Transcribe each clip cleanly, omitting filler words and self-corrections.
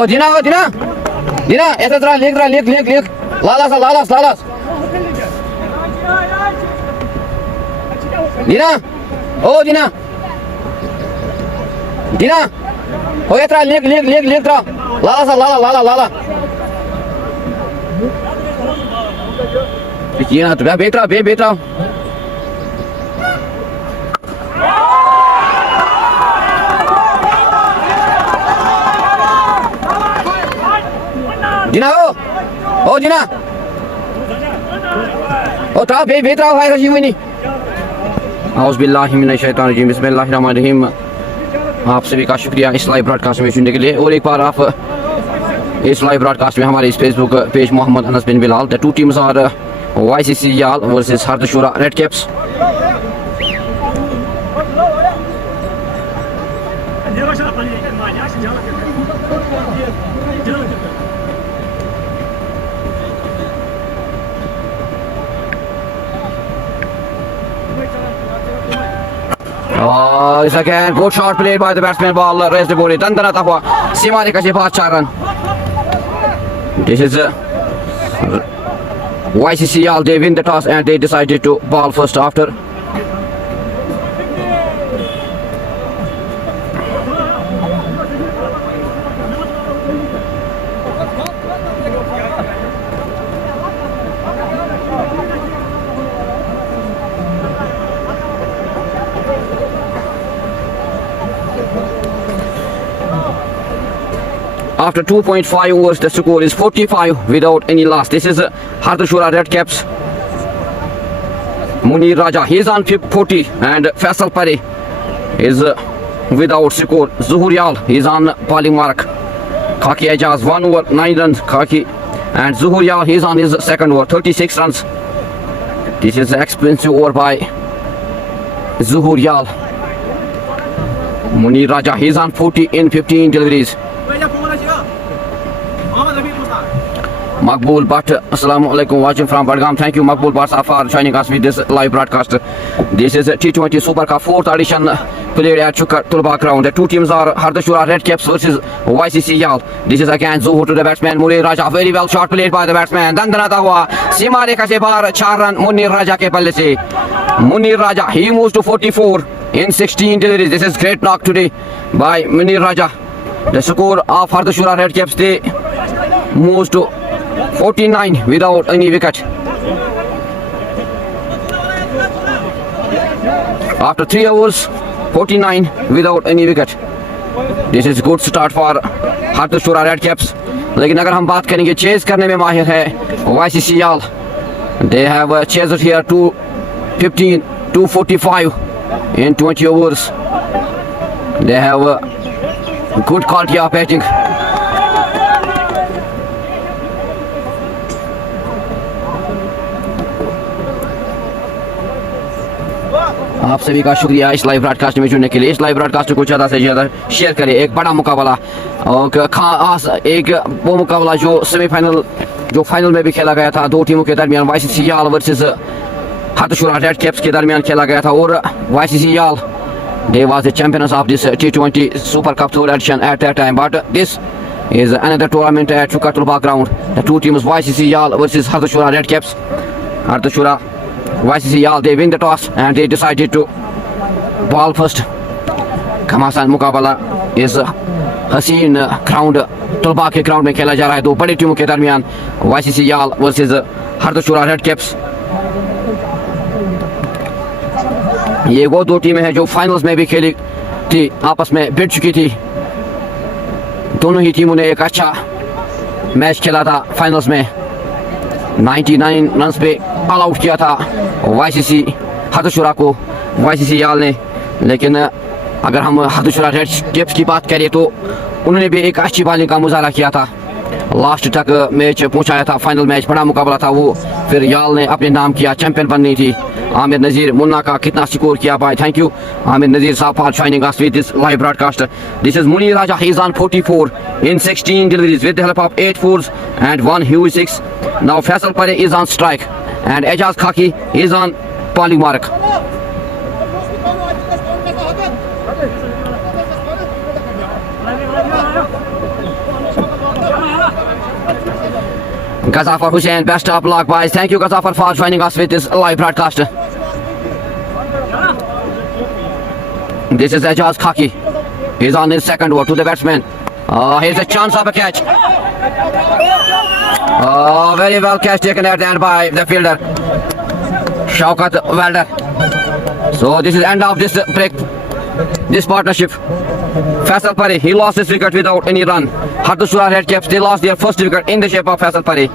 Oh, Dina, Dina. Dina, etc. Leg. Lalas. Dina. Oh, Dina. Dina. Oh, etc. Leg. Lala. Dina, tu betra. Dina, oh Dina. Oh, trao betra hai kashi mini. Auzubillahi minash-shaytanir-rajim. बिस्मिल्लाहिर्रहमानिर्रहीम. आप सभी का शुक्रिया इस live broadcast में सुनने के लिए। और एक बार आप इस लाइव ब्रॉडकास्ट में हमारे इस Facebook page Mohammad Anas bin Bilal. The two teams are YCC Yal versus Hardashura Red Caps. Oh, it's again good shot played by the batsman. Ball raised the body. Dandana tahua. Simari ka sipa 4 run. This is YCC Yal. They win the toss and they decided to ball first after. After 2.5 overs, the score is 45 without any loss. This is Hardashura Red Caps. Munir Raja, he is on 40 and Faisal Pare is without score. Zuhur Yal, he is on bowling mark. Khaki Ajaz, 1 over 9 runs. Khaki and Zuhur Yal, he is on his second over, 36 runs. This is expensive over by Zuhur Yal. Munir Raja, he is on 40 in 15 deliveries. Maqbool Bhatt, assalamu alaikum, watching from Badgam. Thank you Maqbool Bhatt for joining us with this live broadcast. This is T20 Super Cup 4th edition played at Chukar Tulba ground. The two teams are Hardashura Red Caps versus YCC Yal. This is again Zuhur to the batsman Munir Raja. Very well shot played by the batsman. Dandana tahua. Sima rekha se bahar 4 run Munir Raja ke palle se. Munir Raja, he moves to 44 in 16 deliveries. This is great knock today by Munir Raja. The score of Hardashura Red Caps, they moves to 49 without any wicket. After 3 overs, 49 without any wicket. This is good start for Hardashura Red Caps. लेकिन अगर हम बात करेंगे chase करने में माहिर है YCC Yal. They have chased here 215, 245 in 20 overs. They have good quality of batting. आप सभी का शुक्रिया इस लाइव ब्रॉडकास्ट में जुड़ने के लिए। इस लाइव ब्रॉडकास्ट को ज़्यादा से ज़्यादा शेयर करें। एक बड़ा मुकाबला और खास एक वो मुकाबला जो सेमीफाइनल जो फाइनल में भी खेला गया था दो टीमों के दरमियान YCC Yal versus Hardashura Red Caps के दरमियान खेला गया था। और YCC Yal, they was the champions of this T20 Super Cup 3rd edition at that time. But this is another tournament at Chukar Tulba ground. The two teams YCC Yal versus Hardashura Red Caps. Hardashura YCC Yal, they win the toss and they decided to ball first. घमासान मुकाबला इस हसीन ground तुलबा के ground में खेला जा रहा है दो बड़ी टीमों के दरमियान YCC Yal versus Hardashura Red Caps. ये वो दो टीमें हैं जो फाइनल्स में भी खेली थी, आपस में भिड़ चुकी थी। दोनों ही टीमों ने एक अच्छा मैच खेला था फाइनल्स में। 99 रन्स पे ऑल आउट किया था YCC Hardashura को YCC Yal ने। लेकिन अगर हम Hardashura Red Caps की बात करें तो उन्होंने भी एक अच्छी बॉलिंग का मुजाहरा किया था, लास्ट तक मैच पहुंचाया था। फाइनल मैच बड़ा मुकाबला था वो, फिर याल ने अपने नाम किया, चैंपियन बननी थी। आमिर नज़ीर मुन्ना का कितना स्कोर किया भाई, थैंक यू आमिर नज़ीर साहब for joining us with this live broadcast. This is Munir Raja, he is on 44 in 16 deliveries with the help of 8 fours and 1 huge 6. Now Faisal Pare is on strike and Ajaz Khaki is on bowling mark. Gazafar Hussain, best of luck, boys. Thank you, Gazafar, for joining us with this live broadcast. This is Ejaz Khaki. He's on his second over to the batsman. Here's a chance of a catch. Very well catch taken at the end by the fielder, Shaukat Welder. So this is end of this break, this partnership. Faisal Pari, he lost his wicket without any run. Hardusura Red Caps, they lost their first wicket in the shape of Faisal Pari.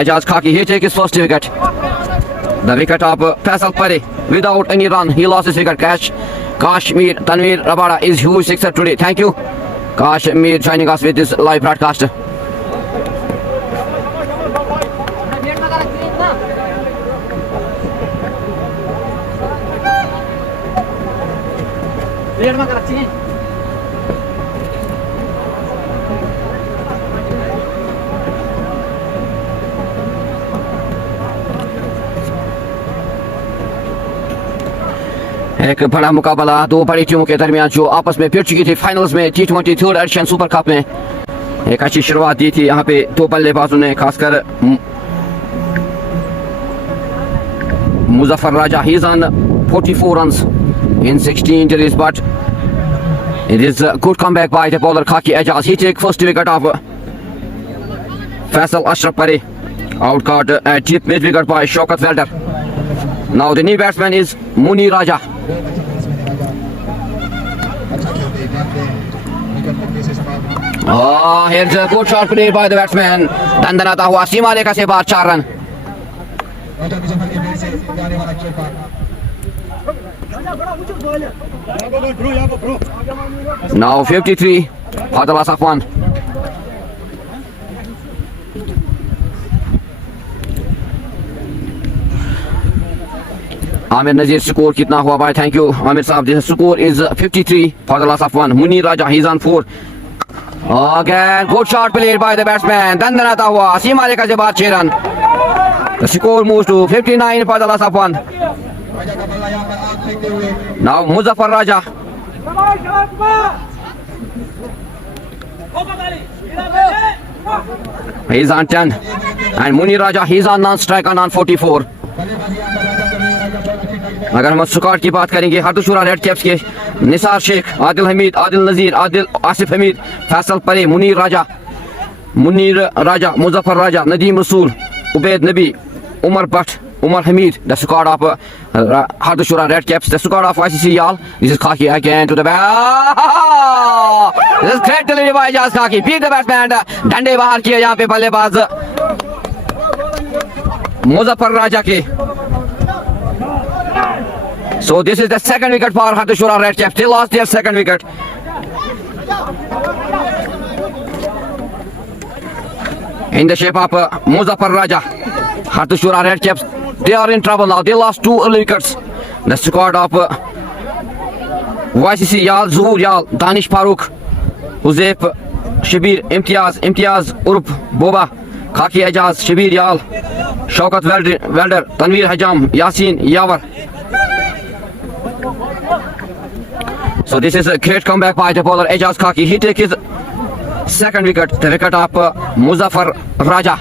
Ejaz Khaki, he takes his first wicket. The wicket of Faisal Pari without any run. He lost his wicket. Kashmir Tanveer Rabada is huge sixer today. Thank you, Kashmir, joining us with this live broadcast. एक बड़ा मुकाबला दो बड़ी टीमों के दरमियान जो आपस में भिड़ चुकी थी फाइनल्स में T20 third edition super cup में। एक अच्छी शुरुआत दी थी यहाँ पे दो बल्लेबाजों ने, खासकर मुजफ्फर राजा, he is on 44 runs in 16 injuries, but it is a good comeback by the bowler Khaki Ejaz. He takes first wicket of Faisal Ashraf Pari, out caught a deep mid wicket by Shaukat Welder. Now the new batsman is Muni Raja. Here's a good shot played by the batsman. दंदनाता हुआ सीमा रेखा से बाहर 4 run. Now 53 for the loss of 1. Amir Nazir, score कितना हुआ भाई? Thank you Amir साहब. The score is 53 for the loss of 1. Muni Raja, he's on 4. Again good shot played by the batsman. दंदनाता हुआ सीमा रेखा से बाहर 6 run. The score moves to 59 for the loss of 1. Now Muzaffar Raja. He's on 10. And Muni Raja, he's on non-strike and on 44. अगर हम squad की बात करेंगे, हरदुशुरा red caps के निसार शेख, आदिल हमीद, आदिल नजीर, आदिल आसिफ हमीद, फैसल परे, मुनीर राजा, मुजफ्फर राजा, नदीम रसूल, उबैद नबी, Umar Bhatt, Umar Hamid, the squad of Hardusura Red Caps, the squad of ICC Yal. This is Khaki again to the bat. This is great delivery by Ejaz Khaki. Beat the batsman. Dande bahar kiya yahan pe ballebaz Muzaffar Raja ke. So this is the second wicket for Hardusura Red Caps. They lost their second wicket. In the shape of Muzaffar Raja, Hardusura Red Caps, they are in trouble now. They lost 2 early wickets. The squad of YCC Yal, Zuhur Yal, Danish Farooq, Huzaif, Shabir, Imtiaz, Urp, Boba, Khaki Ejaz, Shabir Yal, Shaukat Welder, Tanveer Hajam, Yasin Yawar. So this is a great comeback by the bowler Ejaz Khaki. He takes his second wicket, the wicket of Muzaffar Raja.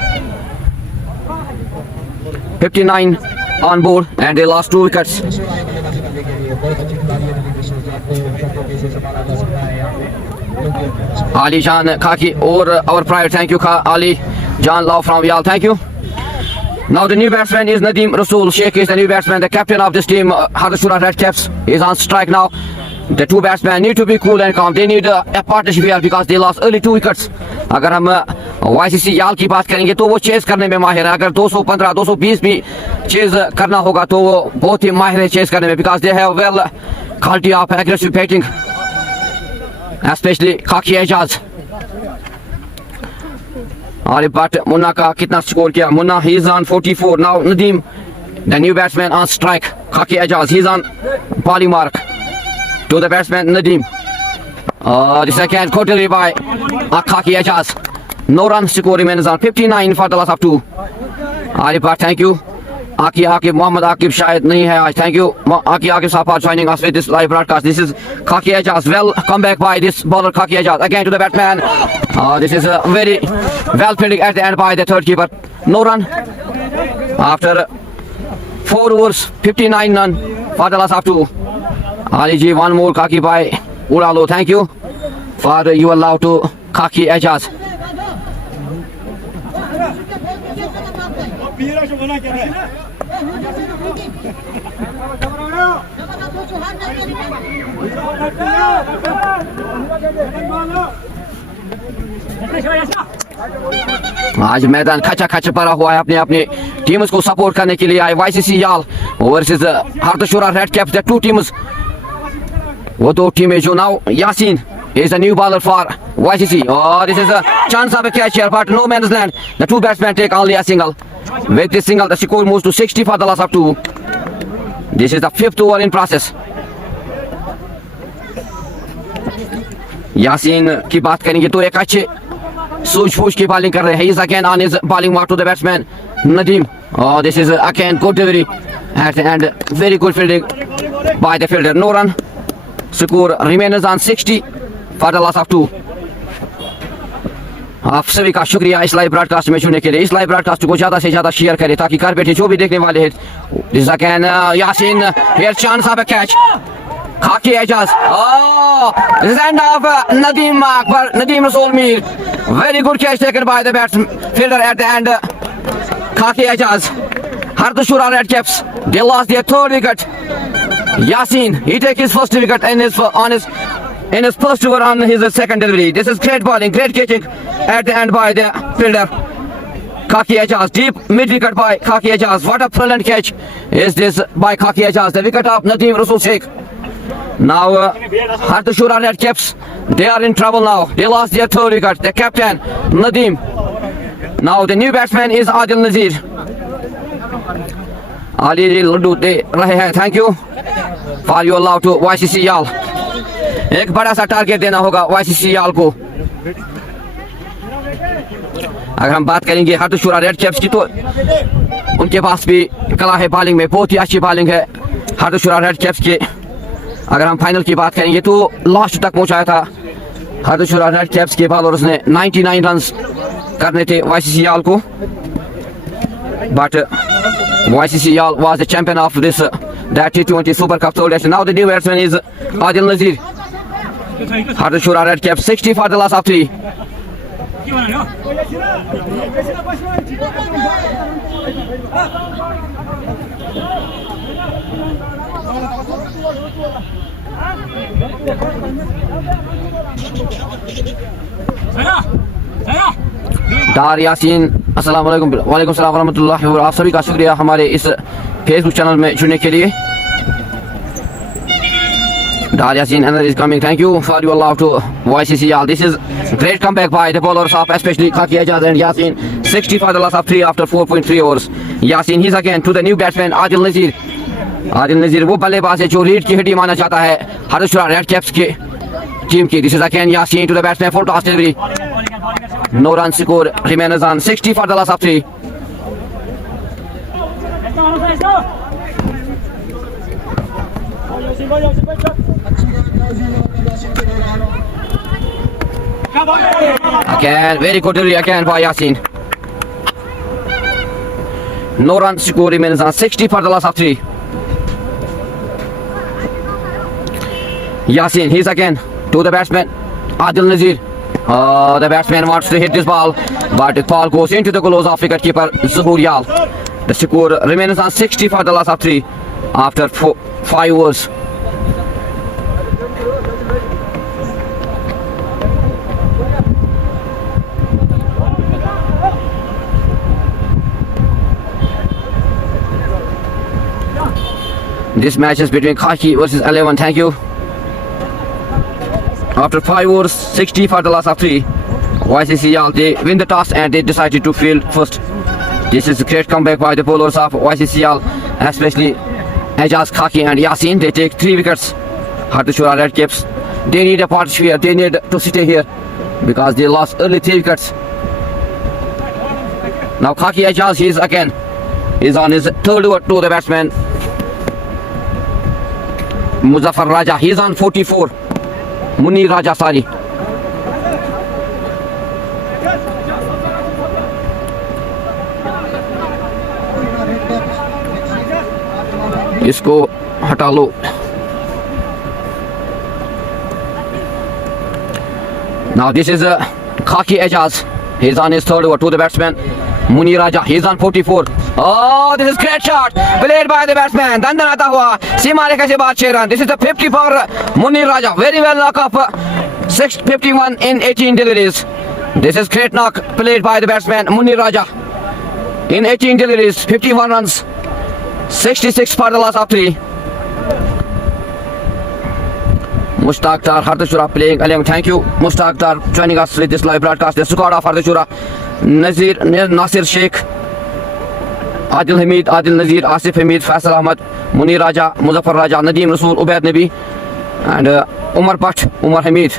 59 on board and they lost 2 wickets. Ali Jan Khaki or our pride. Thank you Ali Jan Lau from Yal. Thank you. Now the new batsman is Nadeem Rasool. Sheikh is the new batsman, the captain of this team. Hardusura Red Caps is on strike now. The 2 batsmen need to be cool and calm. They need a partnership here because they lost early 2 wickets. अगर हम YCC याल की बात करेंगे तो वो chess करने में माहिर है. अगर 215, 220 भी चेस करना होगा तो वो बहुत ही माहिर है चेस करने में, because they have well quality of aggressive batting, especially Khaki Ejaz. और but मुन्ना का कितना स्कोर किया? Munna, he is on 44. Now Nadeem, the new batsman on strike. Khaki Ejaz, he is on bowling mark. To the batsman Nadeem. The second quarterly by Khaki Ejaz. No run score remains on 59 for the loss of 2. Arifat, thank you. Akif Mohammad Akif shayad nahi hai aaj. Thank you Akif Saab for joining us with this live broadcast. This is Khaki Ejaz. Well come back by this bowler Khaki Ejaz. Again to the batsman. This is a very well fielding at the end by the third keeper. No run after 4 overs, 59 none for the loss of 2. Ali ji, one more Khaki by Uralo. Thank you for your love to Khaki Ejaz. आज मैदान खचा खच पड़ा हुआ है अपने अपने teams को support करने के लिए आए YCC याल versus Hardshura red caps the two teams वो दो टीमें जो now Yasin is a new bowler for YCC. Oh, this is a chance of a catch here, but no man's land. The two batsmen take only a single. With this single, the score moves to 60 for the loss of 2. This is the 5th over in process. Yasin की बात करेंगे तो एक अच्छे सूझबूझ की bowling कर रहे हैं. He is again on his bowling mark to the batsman Nadeem. Oh, this is again good delivery at the end. Very good fielding by the fielder. No run. Score remains on 60 for the loss of 2. आप सभी का शुक्रिया इस live broadcast में जुड़ने के लिए. इस लाइव ब्रॉडकास्ट को ज्यादा से ज्यादा शेयर करें ताकि घर बैठे जो भी देखने वाले हैं. This is again Yasin. Here chance of a catch. Khaki Ejaz. Oh, this is end of Nadeem Akbar. Nadeem Rasool Mir. Very good catch taken by the batsman fielder at the end. Khaki Ejaz. Harsashura Red Caps. They lost their third wicket. Yasin, he takes his first wicket in his first over on his second delivery. This is great bowling, great catching at the end by the fielder Khaki Ejaz. Deep mid wicket by Khaki Ejaz. What a brilliant catch is this by Khaki Ejaz. The wicket of Nadeem Rasool Sheikh. Now Harsashura Red Caps, they are in trouble now. They lost their third wicket. The captain Nadeem. Now the new batsman is Adil Nazir. Ali Laddu दे रहे हैं. Thank you for your love to YCC याल. एक बड़ा सा target देना होगा YCC याल को. अगर हम बात करेंगे हार्दशुरा रेड कैप्स की तो उनके पास भी कला है बॉलिंग में. बहुत ही अच्छी बॉलिंग है हार्दशुरा रेड कैप्स के. अगर हम फाइनल की बात करेंगे तो लास्ट तक पहुंचाया था हार्दशुरा रेड कैप्स के बॉलर्स ने. 99 रन करने थे YCC याल को. But YCC Yal was the champion of this that T20 Super Cup third edition. Now the new batsman is Adil Nazir. Harsashura Red Caps 60 for the loss of 3. डार यासीन अस्सलाम वालेकुम. वालेकुम सलाम रहमतुल्लाहि व आप सभी का शुक्रिया हमारे इस फेसबुक चैनल में जुड़ने के लिए. डार Yasin another is coming. Thank you for your love to YCC Yal. This is great comeback by the bowlers of especially Khaki Ejaz and Yasin. 60 for the loss of 3 after 4.3 overs. Yasin he's again to the new batsman Adil Nazir. Adil Nazir वो बल्लेबाज है जो lead की हड्डी माना जाता है हार्दशुरा red caps के टीम की. This is again Yasin to the batsman for toss delivery. No run score remains on 60 for the loss of 3. Again, very good delivery again by Yasin. No run score remains on 60 for the loss of 3. Yasin, he's again to the batsman Adil Nazir. The batsman wants to hit this ball, but the ball goes into the gloves of wicketkeeper Zuhur Yal. The score remains on 60 for the loss of 3 after 5 overs. This match is between Khaki versus 11. Thank you. After 5 overs, 60 for the loss of 3. YCC Yal, they win the toss and they decided to field first. This is a great comeback by the bowlers of YCC Yal, especially Ejaz, Khaki and Yasin. They take 3 wickets. Harsashura Red Caps, they need a partnership here. They need to stay here because they lost early 3 wickets. Now Khaki Ejaz, he is again is on his third over to the batsman Muzaffar Raja. He's on 44. Munir Raja, sorry. इसको हटा लो. Now this is Khaki Ejaz. He's on his third over to the batsman Munir Raja. He's on 44. Oh, this is great shot played by the batsman. Dandanata hua. Seema rekha se baad 6 run. This is the 50 for Munir Raja. Very well knock off 651 in 18 deliveries. This is great knock played by the batsman Munir Raja. In 18 deliveries, 51 runs, 66 for the loss of 3. Mushtaq Dar, Hardashura playing along. Thank you, Mushtaq Dar, joining us with this live broadcast. The squad of Hardashura: Nasir Sheikh, Adil Hamid, Adil Nazir, Asif Hamid, Faisal Ahmad, Munir Raja, Muzaffar Raja, Nadeem Rasool, Ubaid Nabi, and Umar Bhatt, Umar Hamid.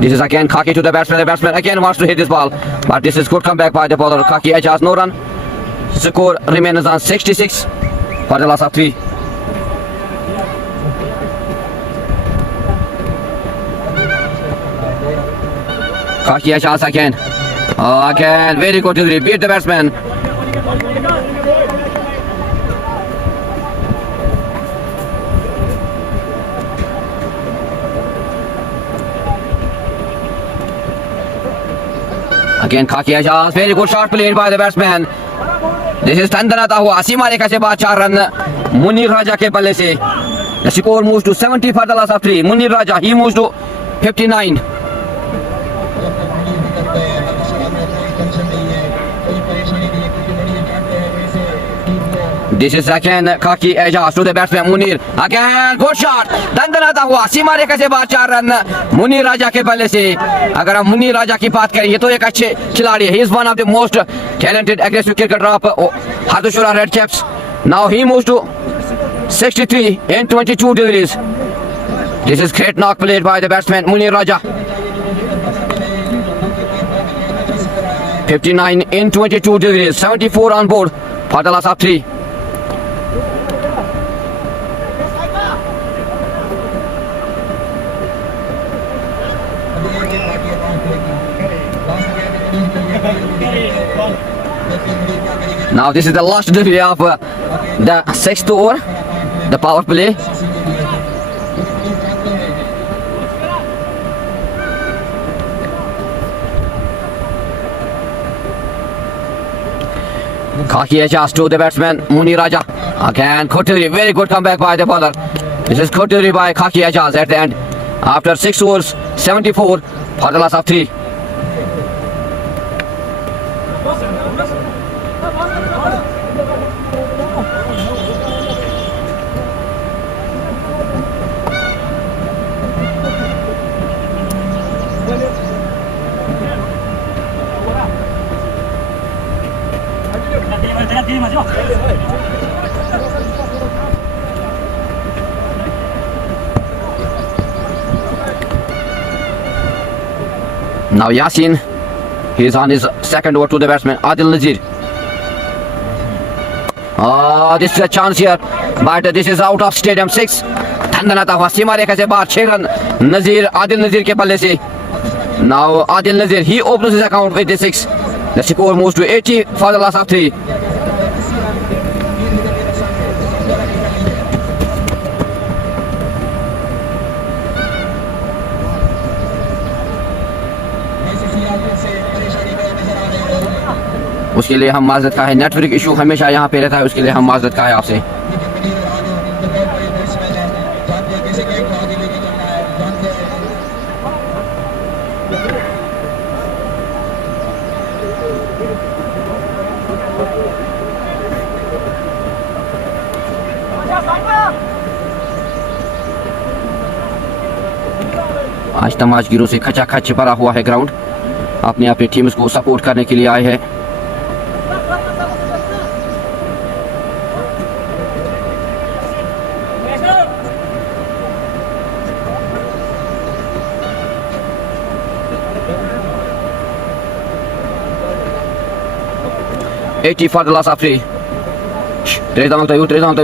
This is again Khaki to the batsman. The batsman again wants to hit this ball, but this is good comeback by the bowler. Khaki Ejaz, no run. Score remains on 66 for the loss of 3. Khaki Ejaz again. Again, very good delivery. Beat the batsman. Again, Khaki Ejaz. Very good shot played by the batsman. This is Tandanata hua. Seema rekha se baad 4 run. Munir Raja ke balle se. The score moves to 70 for the loss of 3. Munir Raja, he moves to 59. This is again Khaki Ejaz to the batsman Munir. Again, good shot. Dandanata hua. Seema rekha se baad 4 run. Munir Raja के बल्ले से अगर हम मुनीर राजा की बात करें, ये तो एक अच्छे खिलाड़ी है. He is one of the most talented aggressive cricketer of Hardashura Red Caps. Now he moves to 63 in 22 deliveries. This is great knock played by the batsman Munir Raja. 59 in 22 deliveries, 74 on board for the loss of 3. Now this is the last delivery of the 6th over, the power play. Khaki Ejaz to the batsman Munir Raja. Again, good delivery, very good comeback by the bowler. This is good delivery by Khaki Ejaz at the end. After 6 overs, 74 for the loss of 3. Now Yasin, he is on his second over to the batsman Adil Nazir. Oh, this is a chance here, but this is out of stadium 6. Tandanata hua. Seema rekha se baad 6 run. Adil Nazir ke balle se. Now Adil Nazir, he opens his account with the 6. The score moves to 80 for the loss of 3. उसके लिए हम माजरत का है. Network issue हमेशा यहाँ पे रहता है, उसके लिए हम माजरत का है आपसे. आज तमाशगिरों से खचाखच भरा हुआ है ग्राउंड. अपने अपनी टीम्स को सपोर्ट करने के लिए आए हैं. 80 for the loss of 3. Três down, três down.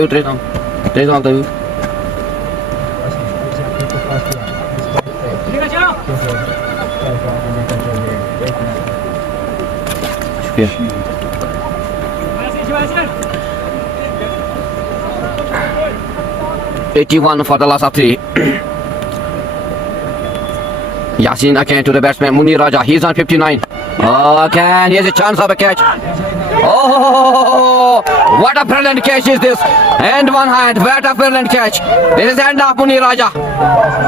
81 for the loss of 3. Yasin again to the batsman Munir Raja. He's on 59. Again, he has a chance of a catch. Oh, what a brilliant catch is this! And one hand, what a brilliant catch! This is end of Munir Raja.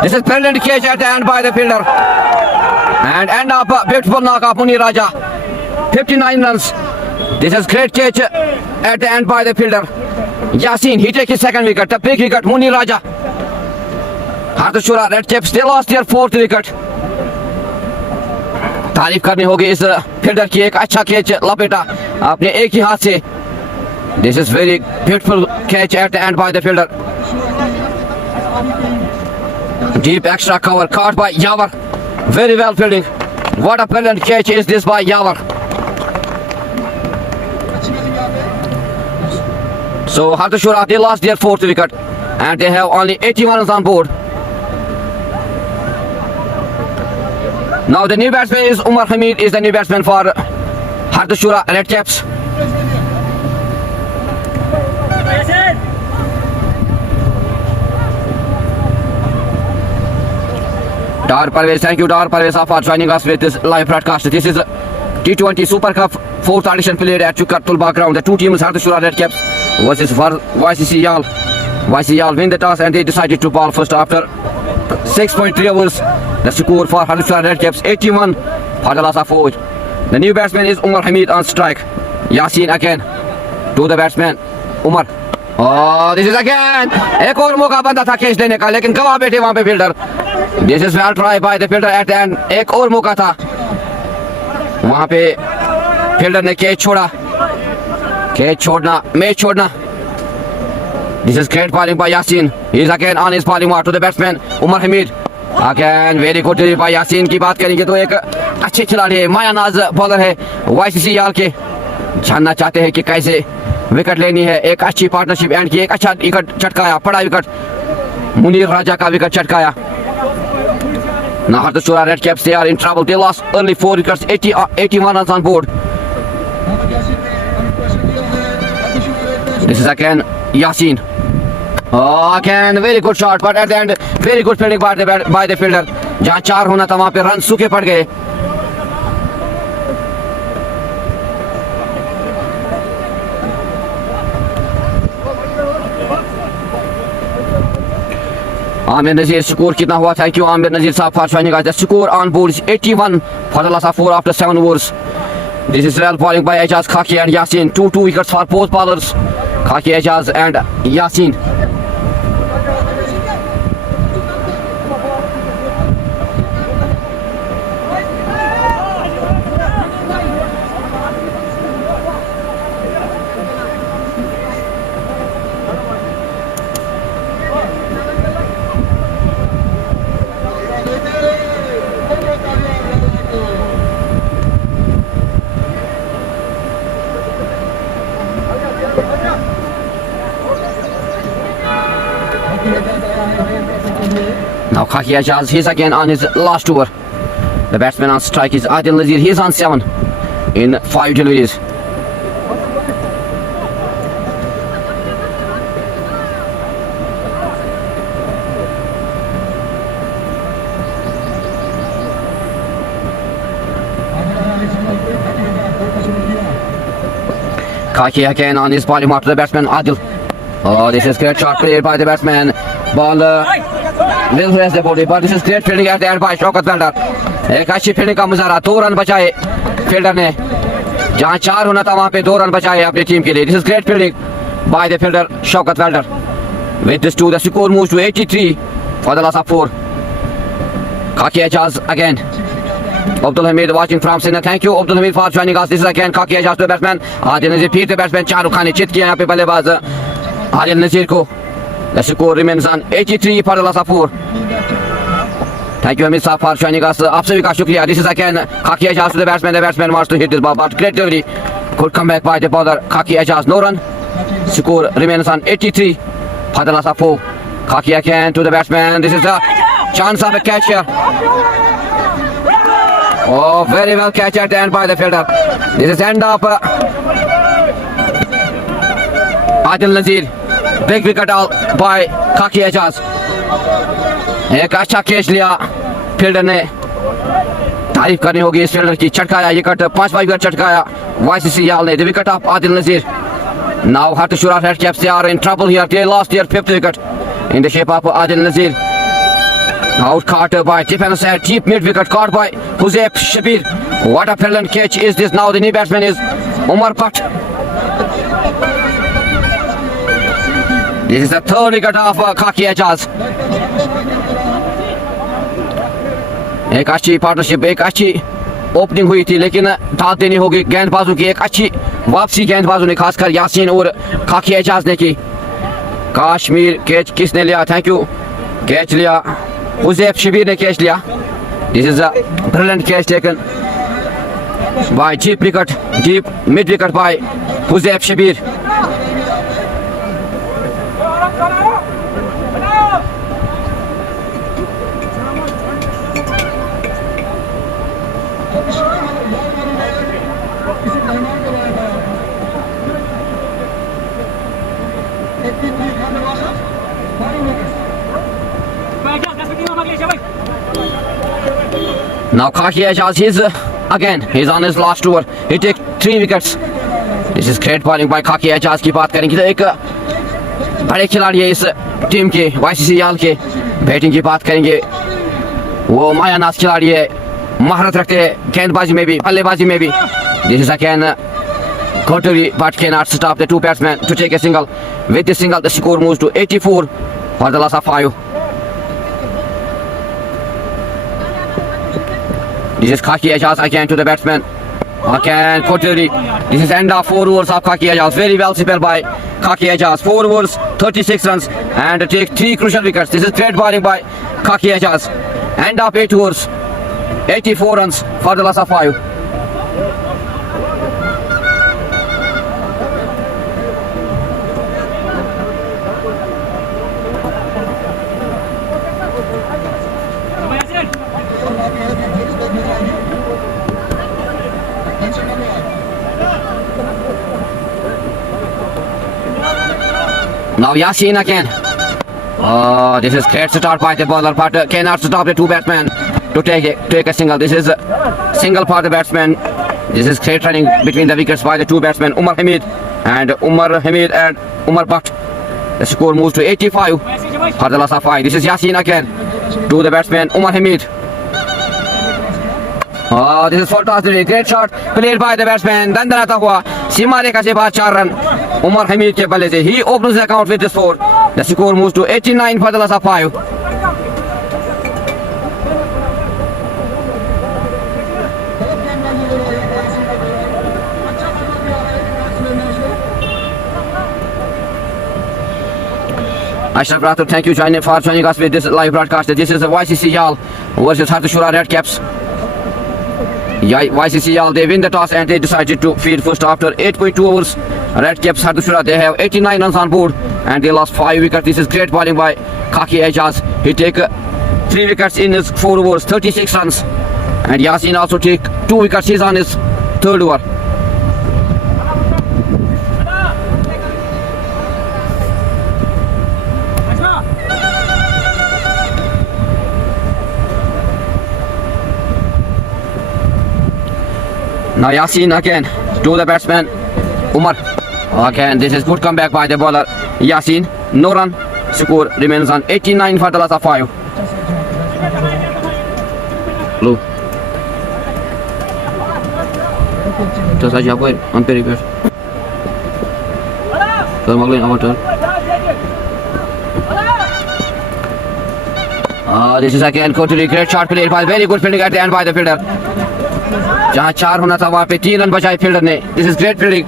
This is brilliant catch at the end by the fielder. And end of beautiful knock of Munir Raja. 59 runs. This is great catch at the end by the fielder. Yasin, he takes his second wicket. The big wicket, Munir Raja. Hardashura Red Caps, they lost their fourth wicket. तारीफ करनी होगी इस fielder की, एक अच्छा catch लपेटा आपने एक ही हाथ से. This is very beautiful catch at the end by the fielder. Deep extra cover caught by Yawar. Very well fielding. What a brilliant catch is this by Yawar. So Hardashura, they lost their fourth wicket and they have only 81 runs on board. Now the new batsman is Umar Hamid, is the new batsman for Hardashura Red Caps. Dar Parvez, thank you Dar Parvez for joining us with this live broadcast. This is T20 Super Cup 4th edition played at Chukatulba ground. The two teams Hardashura Red Caps versus YCC Yal. YCC Yal win the toss and they decided to bowl first after 6.3 overs. The score for Hardashura Red Caps 81 for the loss of 4. The new batsman is Umar Hamid on strike. Yasin again to the batsman Umar. Oh, this is again एक और मौका बनता था catch लेने का लेकिन गवा बैठे वहां पे fielder. This is well try by the fielder at the end. एक और मौका था वहां पे फील्डर ने कैच छोड़ा. कैच छोड़ना मैच छोड़ना. This is great bowling by Yasin. He is again on his bowling mark to the batsman Umar Hamid. Again very good delivery by Yasin. की बात करेंगे तो एक अच्छे खिलाड़ी है, मायानाज बॉलर है YCC याल के. जानना चाहते हैं कि कैसे विकेट लेनी है. एक अच्छी पार्टनरशिप एंड की, एक अच्छा विकेट चटकाया, बड़ा विकेट मुनीर राजा का wicket चटकाया. Now Hardashura Red Caps, they are in trouble. They lost early 4 wickets, 81 runs on board. This is again Yasin. Oh, again very good shot, but at the end very good fielding by the fielder. जहाँ 4 होना था वहाँ पे run सूखे पड़ गए. आमिर नजीर, score कितना हुआ? थैंक यू आमिर नजीर साहब for joining us. The score on board is 81 for the loss of 4 after 7 overs. This is well bowling by Ejaz Khaki and Yasin. 2 wickets for both bowlers, Khaki Ejaz and Yasin. Now Khaki Ejaz, he's again on his last over. The batsman on strike is Adil Nazir. He's on 7 in 5 deliveries. Khaki again on his bowling mark to the batsman Adil. Oh, this is great shot played by the batsman. Ball will raise the body, but this is great fielding at the end by Shaukat Felder. एक अच्छी fielding का मुजाहरा. 2 run बचाए fielder ने. जहां 4 होना था वहां पे 2 रन बचाए अपनी टीम के लिए. This is great fielding by the fielder Shaukat Felder. With this 2, the score moves to 83 for the loss of 4. Khaki Ejaz again. Abdul Hamid watching from Sinna. Thank you Abdul Hamid for joining us. This is again Khaki Ejaz to the batsman. Adil Nazir, फिर से batsman Shahrukh Khan ने चित किया यहाँ पे बल्लेबाज आदिल नजीर को. The score remains on 83 for the loss of 4. Thank you Hamid Saab for joining us. आप सभी का शुक्रिया. This is again Khaki Ejaz to the batsman. The batsman wants to hit this ball, but great delivery Good comeback by the bowler Khaki Ejaz. No run. Score remains on 83 for the loss of 4. Khaki again to the batsman. This is a chance of a catch here. Oh, very well catch at the end by the fielder. This is end of Adil Nazir. Big wicket out by Khaki Ejaz. एक अच्छा catch लिया fielder ने. तारीफ करनी होगी इस fielder की. चटकाया wicket 5 wicket चटकाया YCC याल ने. The wicket of Adil Nazir. Now Hartashura Redcaps, they are in trouble here. They lost their 5th wicket in the shape of Adil Nazir. Out caught by Tiffany Said. Deep mid wicket caught by Huzaif Shabir. What a brilliant catch is this. Now the new batsman is Umar Butt. This is the 3rd wicket of Khaki Ejaz. एक अच्छी partnership, एक अच्छी opening हुई थी, लेकिन दाद देनी होगी गेंदबाजों की. एक अच्छी वापसी गेंदबाजों ने, खासकर यासीन और खाकी एजाज ने की. कश्मीर कैच किसने लिया? Thank you. कैच लिया हुजैफ शबीर ने कैच लिया. This is a brilliant catch taken by deep wicket, deep mid wicket by Huzaif Shabir. Now Khaki Ejaz, he's on his last over. He takes 3 wickets. This is great bowling by Khaki Ejaz. की बात करेंगे तो एक बड़े खिलाड़ी है इस team के, YCC याल के. बैटिंग की बात करेंगे, वो मायानाज खिलाड़ी है, महारत रखते हैं गेंदबाजी में भी, बल्लेबाजी में भी. This is again Koturi, but cannot stop the 2 batsmen to take a single. With the single, the score moves to 84 for the loss of 5. This is Khaki Ejaz again to the batsman. Again Koturi. This is end of 4 overs of Khaki Ejaz. Very well spelled by Khaki Ejaz. 4 overs, 36 runs and take 3 crucial wickets. This is great bowling by Khaki Ejaz. End of 8 overs, 84 runs for the loss of 5. Now Yasin again. Oh, this is great start by the bowler, but cannot stop the 2 batsmen to take a single. This is a single for the batsman. This is great running between the wickets by the 2 batsmen, Umar Hamid and Umar Butt. The score moves to 85 for the loss of 5. This is Yasin again to the batsman, Umar Hamid. Oh, this is fantastic. Great shot played by the batsman. दंदनाता हुआ सीमा रेखा से बाहर 4 run Umar Hamid के बल्ले से. He opens the account with the score. The score moves to 89 for the loss of 5. Ashraf Rathod, thank you for joining us with this live broadcast. This is the YCC Yal versus Hartashura Redcaps. YCC Yal, they win the toss and they decided to field first after 8.2 overs. Redcaps Hartashura, they have 89 runs on board and they lost 5 wickets. This is great bowling by Khaki Ejaz. He take 3 wickets in his 4 overs, 36 runs. And Yasin also take 2 wickets. He's on his 3rd over. Now Yasin again to the batsman Umar. Again, this is good comeback by the bowler Yasin. No run. Score remains on 89 for the loss of 5. Blue. Just as you have wait, on very good. So I'm going over. This is again Koturi. Great shot played by very good fielding at the end by the fielder. जहाँ 4 होना था वहाँ पे 3 run बचाए fielder ने. This is great fielding.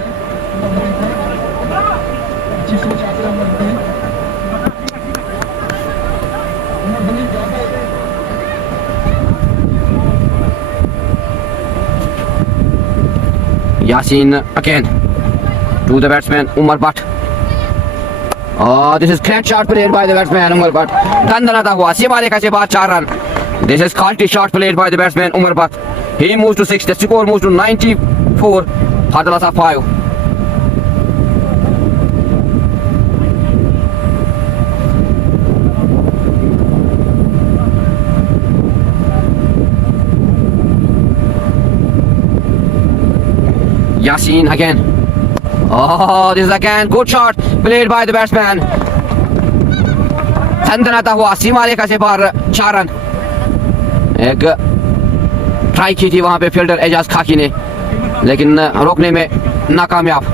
Yasin again to the batsman Umar Butt. This is great shot played by the batsman Umar Butt. Dandanata hua सीमा रेखा से बाहर 4 run. This is quality shot played by the batsman Umar Butt. He moves to 6. The score moves to 94 for the loss of 5. Yasin again. This is again good shot played by the batsman. Dandanata hua सीमा रेखा से बाहर 4 run. एक try की थी वहां पे fielder Ejaz खाकी ने, लेकिन रोकने में नाकामयाब.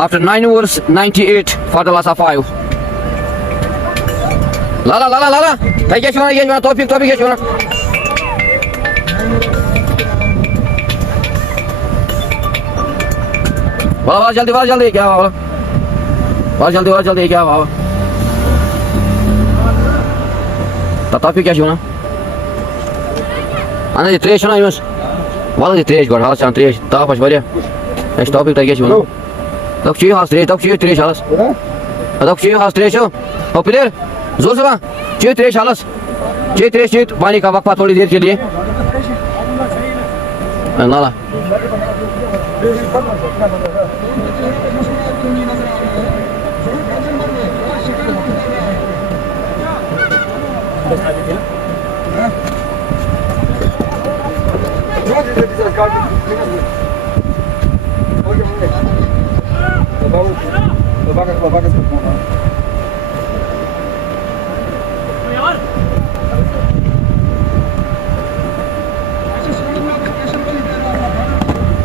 After 9 overs, 98 for the loss of 5. Lala. Geç bana. Topik geç bana. Bala जल्दी क्या हुआ? बड़ा जल्दी क्या हुआ? Topik geç bana. Ana treş ona yunus. Vallahi treş var. Hasan treş. Daha baş var ya. İşte topik da geç bana. Dokçuyu treş halas. Dokçuyu treş हो. और player जोर से चाहिए त्रेश हालस चाहिए त्रेश चाहिए पानी का वक्फा थोड़ी देर के लिए. नाला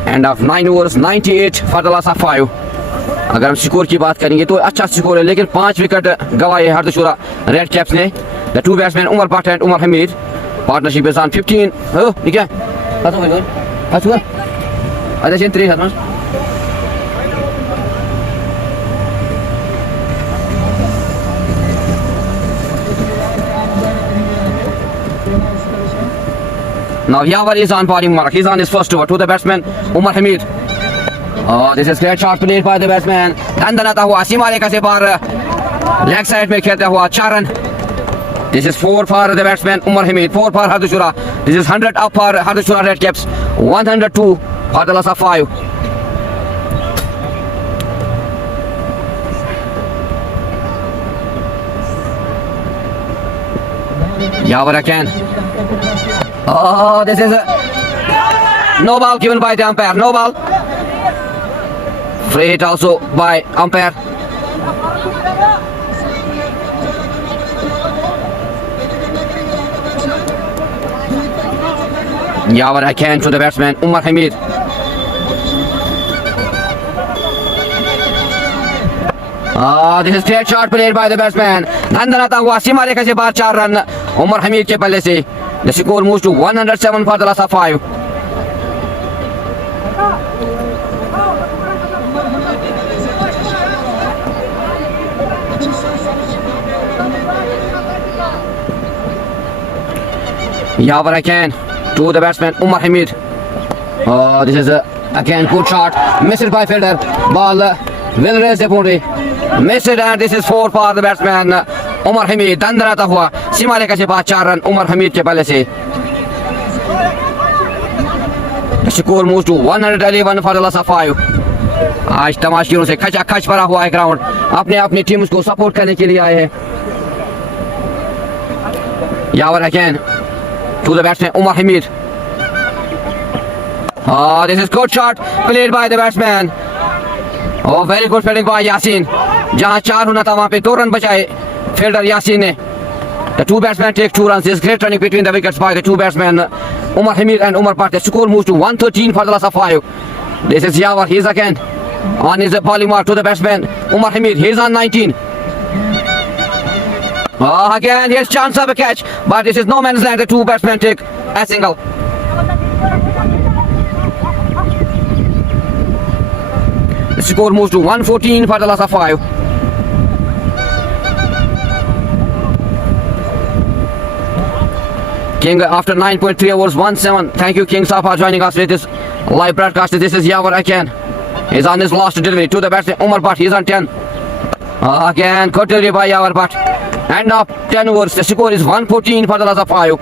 end of 9 overs 98 for the loss of 5. अगर हम स्कोर की बात करेंगे तो अच्छा स्कोर है, लेकिन 5 विकेट गवाए हरदशुरा रेड कैप्स ने. The two batsman Umar Butt and Umar Hameed. Partnership is on 15. ठीक है अच्छा 3 हाथ. Now Yawar is on bowling mark. He's on his first over to the batsman Umar Hamid. This is great shot played by the batsman. Dandanata hua सीमा रेखा से बाहर leg side में खेलता हुआ 4 run. This is 4 for the batsman Umar Hamid. 4 for Hardashura. This is 100 up for Hardashura Red Caps. 102 for the loss of 5. Yawar again. This is a no ball given by the umpire. No ball. Free hit also by umpire. Yawar again to the batsman Umar Hamid. This is straight shot played by the batsman. Dandanata hua सीमा रेखा से बाहर 4 run Umar Hamid के पल्ले से. The score moves to 107 for the loss of 5. Yawar again to the batsman Umar Hamid. This is again good shot. Missed by fielder. Ball will raise the boundary. Missed, and this is 4 for the batsman Umar Hamid. दंदनाता हुआ सीमा रेखा से बाहर 4 run Umar Hamid के पहले से. The score moves to 111 for the loss of 5. आज तमाशियों से खचाखच भरा हुआ है ग्राउंड. अपनी टीम को सपोर्ट करने के लिए आए हैं. Yawar again to the batsman Umar Hamid. This is good shot played by the batsman. Very good fielding by Yasin. जहां 4 होना था वहां पे 2 रन बचाए फील्डर यासीन ने. The two batsmen take 2 runs. There's great running between the wickets by the two batsmen Umar Hamid and Umar Butt. The score moves to 113 for the loss of 5. This is Yawar. He's again on his bowling mark to the batsman Umar Hamid. He's on 19. Again, here's chance of a catch, but this is no man's land. The two batsmen take a single. The score moves to 114 for the loss of 5. King after 9.3 overs, 1-7. Thank you, King Saab, for joining us with this live broadcast. This is Yawar Again. He's on his last delivery to the batsman Umar Bhatt. He's on 10. Again, good delivery by Yawar Bhatt. And up 10 overs. The score is 114 for the loss of 5.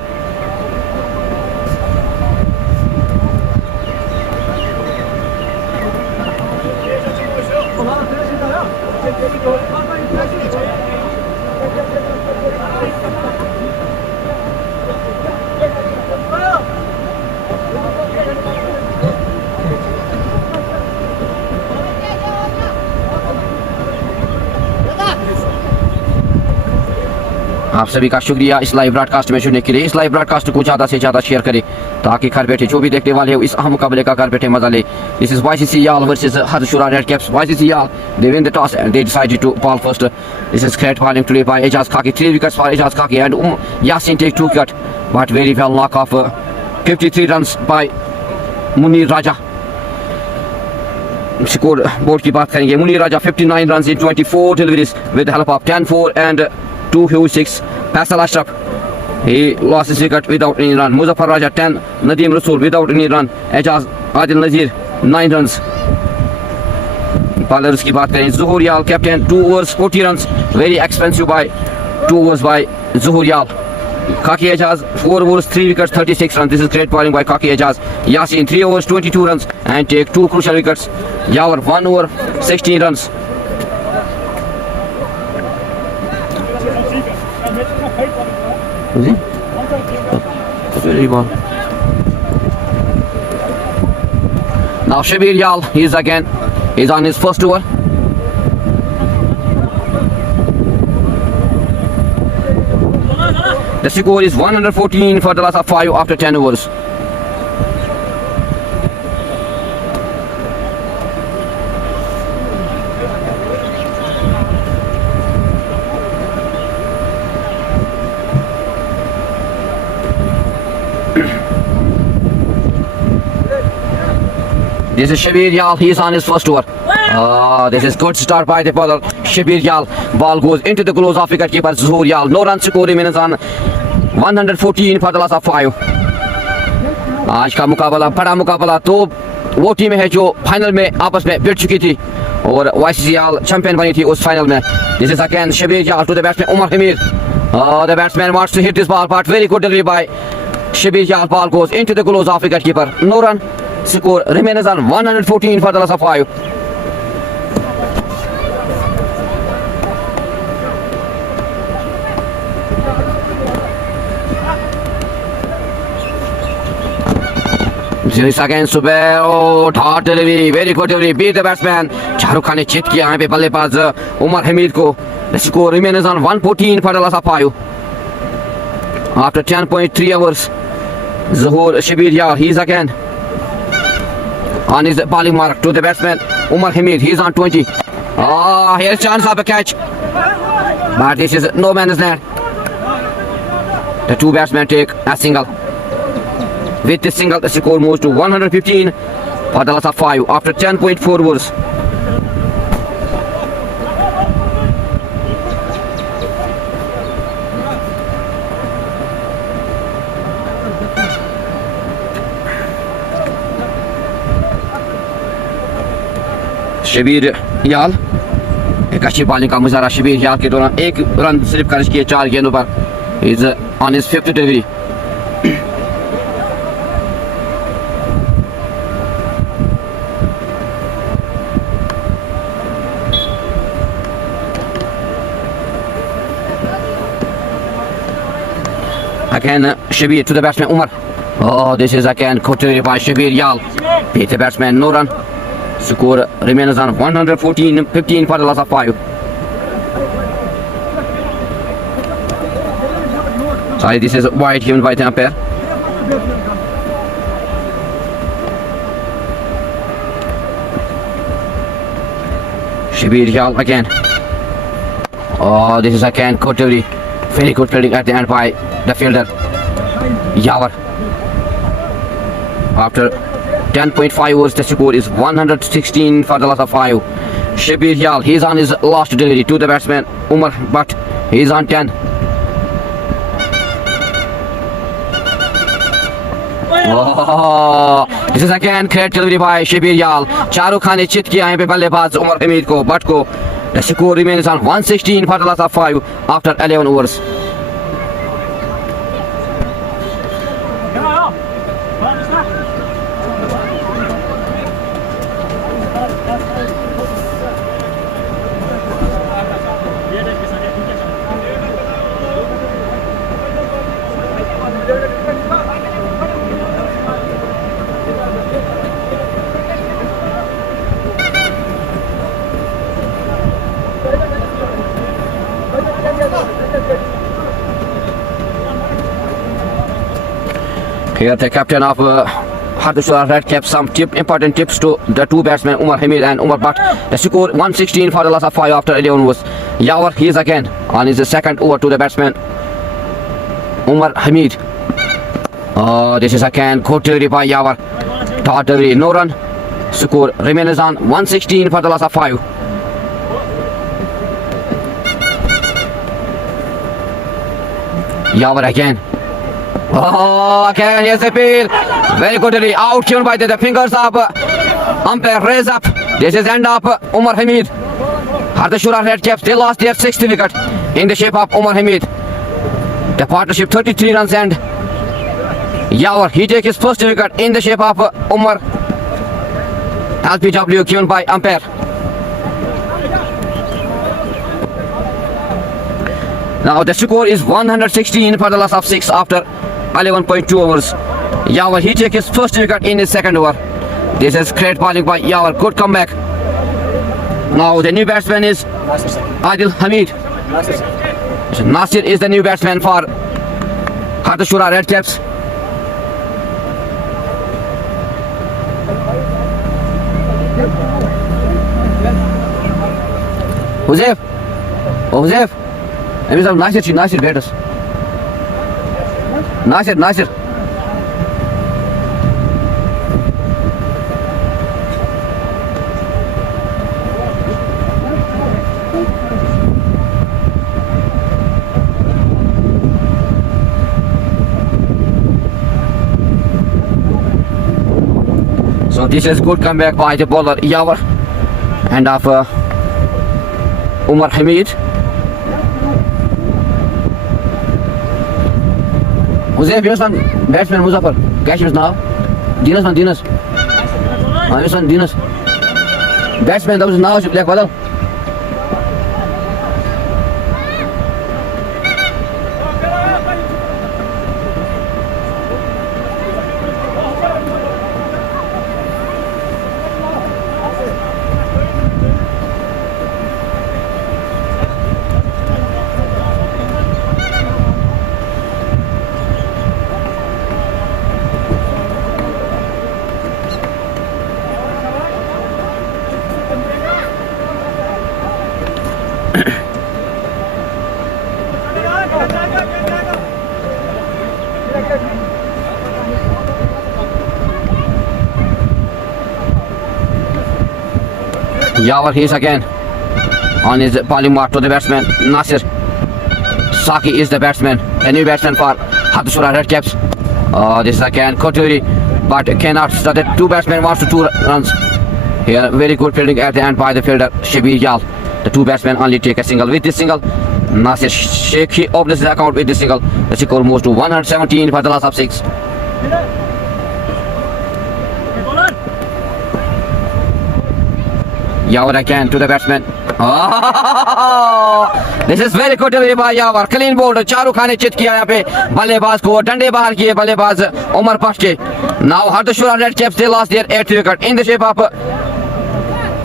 आप सभी का शुक्रिया इस live broadcast में जुड़ने के लिए। इस लाइव ब्रॉडकास्ट को ज़्यादा से ज़्यादा शेयर करें ताकि घर बैठे जो भी देखने वाले हो इस अहम मुकाबले का घर बैठे मजा ले। This is YCC Yal versus Harshura Red Caps. YCC Yal, they win the toss and they decided to ball first. This is great bowling today by Ejaz Khaki. 3 wickets for Ejaz Khaki and Yasin take 2 wickets, but very well knock off 53 runs by Munir Raja. Score board की बात करेंगे. Munir Raja 59 runs in 24 deliveries with the help of 10-4 and 2-6. Faisal Ashraf, he lost his wicket without any run. Muzaffar Raja 10, Nadeem Rasool without any run. Ejaz Adil Nazir 9 runs. Bowlers की बात करें. Zuhur Yal captain 2 overs 40 runs. Very expensive by 2 overs by Zuhur Yal. Khaki Ejaz 4 overs 3 wickets 36 runs. This is great bowling by Khaki Ejaz. Yasin 3 overs 22 runs and take 2 crucial wickets. Yawar 1 over 16 runs. Now Shabir Yal, he's on his first over. The score is 114 for the loss of 5 after 10 overs. This is Shabir Yal, he is on his first over. This is good start by the bowler Shabir Yal. Ball goes into the gloves of wicketkeeper Zuhur Yal. No run score remains on 114 for the loss of 5. आज का मुकाबला बड़ा मुकाबला तो वो team है जो final में आपस में भिड़ चुकी थी और YCC Yal चैंपियन बनी थी उस फाइनल में. This is again Shabir Yal to the batsman Umar Hamid. The batsman wants to hit this ball, but very good delivery by Shabir Yal. Ball goes into the gloves of wicketkeeper. No run. Score remains on 114 for the loss of 5. This again Subir. Oh, hard delivery, very good delivery. Beat the batsman. Shahrukh Khan ने chit किया यहाँ पे बल्लेबाज उमर हमीद को. The score remains on 114 for the loss of 5. After 10.3 overs, Zuhur Shabir Yal, he's again on his bowling mark to the batsman Umar Hamid. He's on 20. Here's chance of a catch, but this is no man's land. The two batsmen take a single. With this single, the score moves to 115 for the loss of 5 after 10.4 overs. Shabir याल एक अच्छी bowling का मुजाहरा शबीर याल के दौरान 1 run सिर्फ खर्च किए 4 गेंदों पर. Is on his 5th delivery. Again Shabir to the batsman Umar. This is again continued by Shabir Yal. Beat the batsman, no run. Score remains on 114-15 for the loss of 5. Sorry, this is wide given by the umpire. Shabir Yal again. This is again good delivery Very good fielding at the end by the fielder Yawar. After 10.5 overs, the score is 116 for the loss of 5. Shabir Yal, he's on his last delivery to the batsman Umar, but he's on 10. Oh, this is again great delivery by Shabir Yal. Charu Khan ने चित किया यहाँ पे बल्लेबाज उमर हमीद को, but को. The score remains on 116 for the loss of 5 after 11 overs. Here the captain of Hardishwar Red kept some important tips to the two batsmen Umar Hamid and Umar Butt. The score 116 for the loss of 5 after 11 overs. Yawar, he is again on his second over to the batsman Umar Hamid. Oh, this is again good delivery by Yawar. Third delivery, no run. Score remains on 116 for the loss of 5. Yawar again. Oh, again, here's the appeal. Very good delivery. Out given by the fingers of umpire. Raise up. This is end of Umar Hamid. Hardishwar Red Caps, they lost their 6th wicket in the shape of Umar Hamid. The partnership 33 runs and Yawar, he takes his first wicket in the shape of Umar. LPW given by umpire. Now the score is 116 for the loss of 6 after 11.2 overs. Yawar, he takes his first wicket in his second over. This is great bowling by Yawar. Good comeback. Now the new batsman is Adil Hamid. Nasir is the new batsman for Hardishwar Red Caps. Huzef. Oh, Huzef. Nasir batters. Nasir. So this is good comeback by the bowler Yawar and of Umar Hamid. Huzef, yes, batsman Muzaffar. Catch him now. Dinas. Dinas. Batsman, that was now Black Badal. Yawar, he is again on his bowling mark to the batsman Nasir. Saki is the batsman, a new batsman for Hardishwar Red Caps. This is again Koturi, but cannot start. The two batsmen wants to 2 runs. Here, very good fielding at the end by the fielder Shabir Yal. The two batsmen only take a single. With this single, Nasir Sheikh, he opens his account with this single. The score moves to 117 for the loss of 6. Yawar again to the batsman. This is very good delivery by Yawar. Clean bowled. Charu Khan ने चित किया यहाँ पे बल्लेबाज को, डंडे बाहर किए बल्लेबाज उमर बट के. Now Hardishwar Red Caps, they lost their 8th wicket in the shape of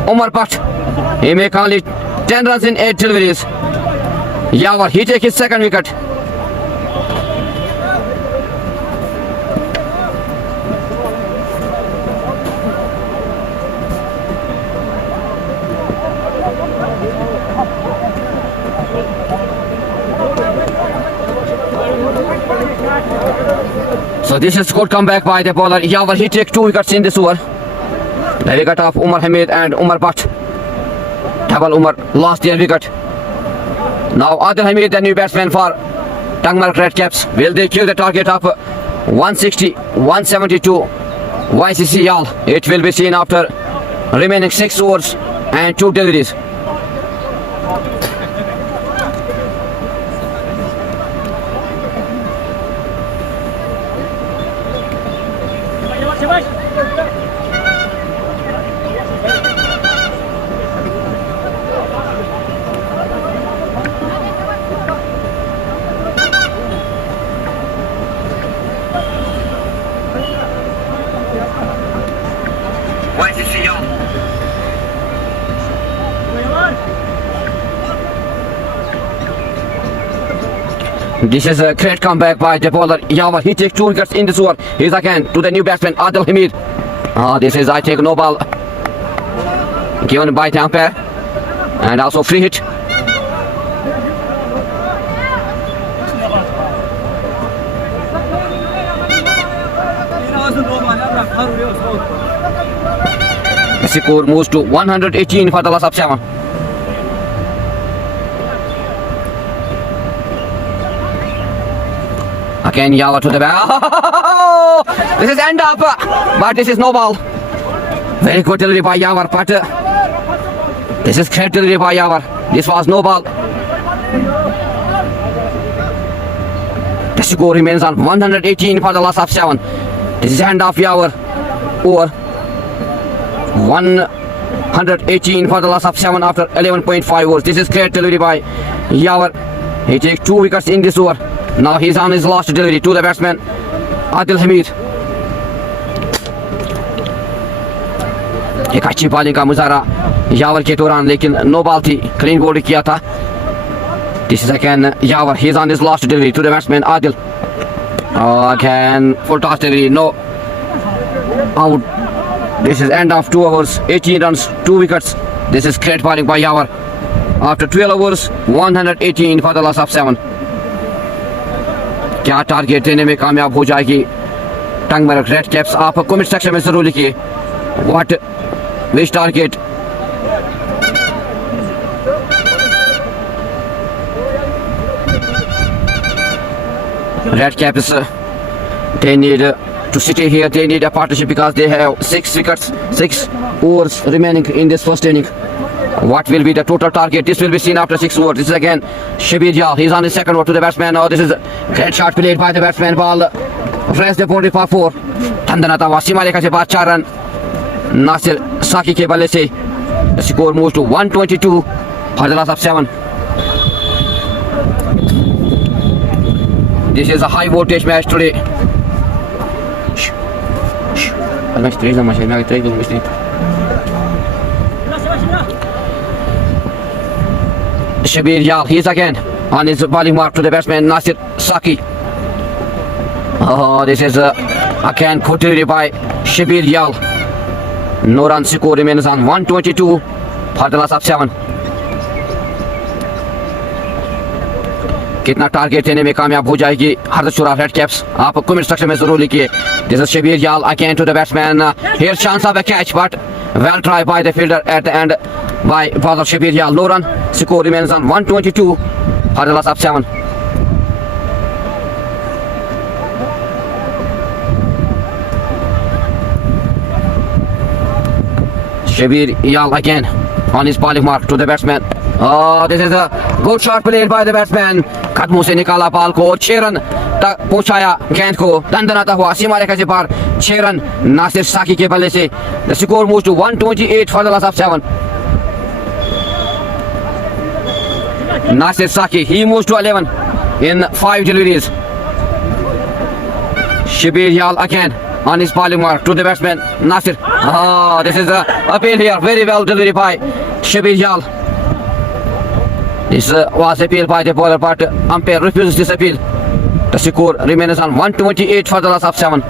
Umar Butt. He make only 10 runs in 8 deliveries. Yawar, he take his second wicket. So this is good comeback by the bowler Yawar. He takes 2 wickets in this over. The wicket of Umar Hamid and Umar Butt. Double Umar lost their wicket. Now Adil Hamid, the new batsman for Tangmark Red Caps. Will they kill the target of 160, 172 YCC Yal? It will be seen after remaining 6 overs and 2 deliveries. This is a great comeback by the bowler Yawar. He takes 2 wickets in this over. He's again to the new batsman Adil Hamid. This is, I take, no ball given by the umpire and also free hit. The score moves to 118 for the loss of 7. Again Yawar to the ball. This is end up, but this is no ball. Very good delivery by Yawar, but this is great delivery by Yawar. This was no ball. The score remains on 118 for the loss of 7. This is end of Yawar over 118 for the loss of 7 after 11.5 overs. This is great delivery by Yawar. He takes 2 wickets in this over. Now he's on his last delivery to the batsman Adil Hamid. एक अच्छी bowling का मुजाहरा यावर के दौरान, लेकिन no ball थी, clean bowled किया था. This is again Yawar. He's on his last delivery to the batsman Adil. Again full toss delivery, no out. This is end of 2 overs, 18 runs, 2 wickets. This is great bowling by Yawar. After 12 overs, 118 for the loss of 7. क्या target देने में कामयाब हो जाएगी टंगमर्क red caps? आप comment section में जरूर लिखिए what which target. Red Caps, they need to stay here. They need a partnership because they have 6 wickets, 6 overs remaining in this first inning. What will be the total target? This will be seen after 6 overs. This is again Shabir Yal. He's on his second over to the batsman. Oh, this is a great shot played by the batsman. Ball fresh the boundary for 4. Tandanata Wasim Ali के बाद 4 run Nasir साकी के बल्ले से. The score moves to 122 for the loss of 7. This is a high voltage match today. Shabir Yal, he's again on his bowling mark to the batsman Nasir Saki. Oh, this is again good delivery by Shabir Yal. No run score remains on 122 for the loss of 7. कितना target देने में कामयाब हो जाएगी हरदशुरा red caps? आप comment section में जरूर लिखिए. This is Shabir Yal again to the batsman. Here's chance of a catch, but well tried by the fielder at the end by bowler Shabir Yal. No run. Score remains on 122 for the loss of 7. Shabir Yal again on his bowling mark to the batsman. Oh, this is a good shot played by the batsman. कदमों से निकाला ball को, 6 run तक पहुंचाया गेंद को, दंदनाता हुआ सीमा रेखा से पार. 6 रन नासिर साकी के बल्ले से. The score moves to 128 for the loss of 7. Nasir Saki, he moves to 11 in 5 deliveries. Shabir Yal again on his bowling mark to the batsman Nasir. Oh, this is a appeal here. Very well delivered by Shabir Yal. This was appeal by the bowler, but umpire refuses this appeal. The score remains on 128 for the loss of 7.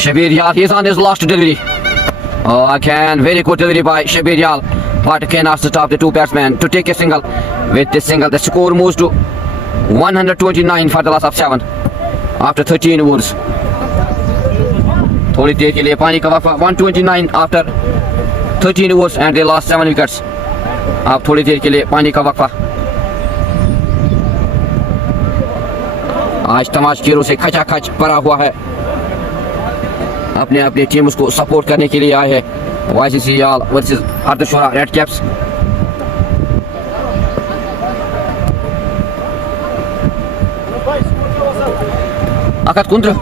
Shabir Yal, he's on his last delivery. Again, very good delivery by Shabir Yal, but cannot stop the two batsmen to take a single. With this single, the score moves to 129 for the loss of 7 after 13 overs. थोड़ी देर के लिए पानी का वक्फा 129 after 13 overs and they lost 7 wickets. अब थोड़ी देर के लिए पानी का वक्फा. आज तमाशगीरों से खचाखच भरा हुआ है. अपने अपनी टीम उसको सपोर्ट करने के लिए आए हैं. YCC Yal versus Ardeshwara Red Caps. Akat Kundra.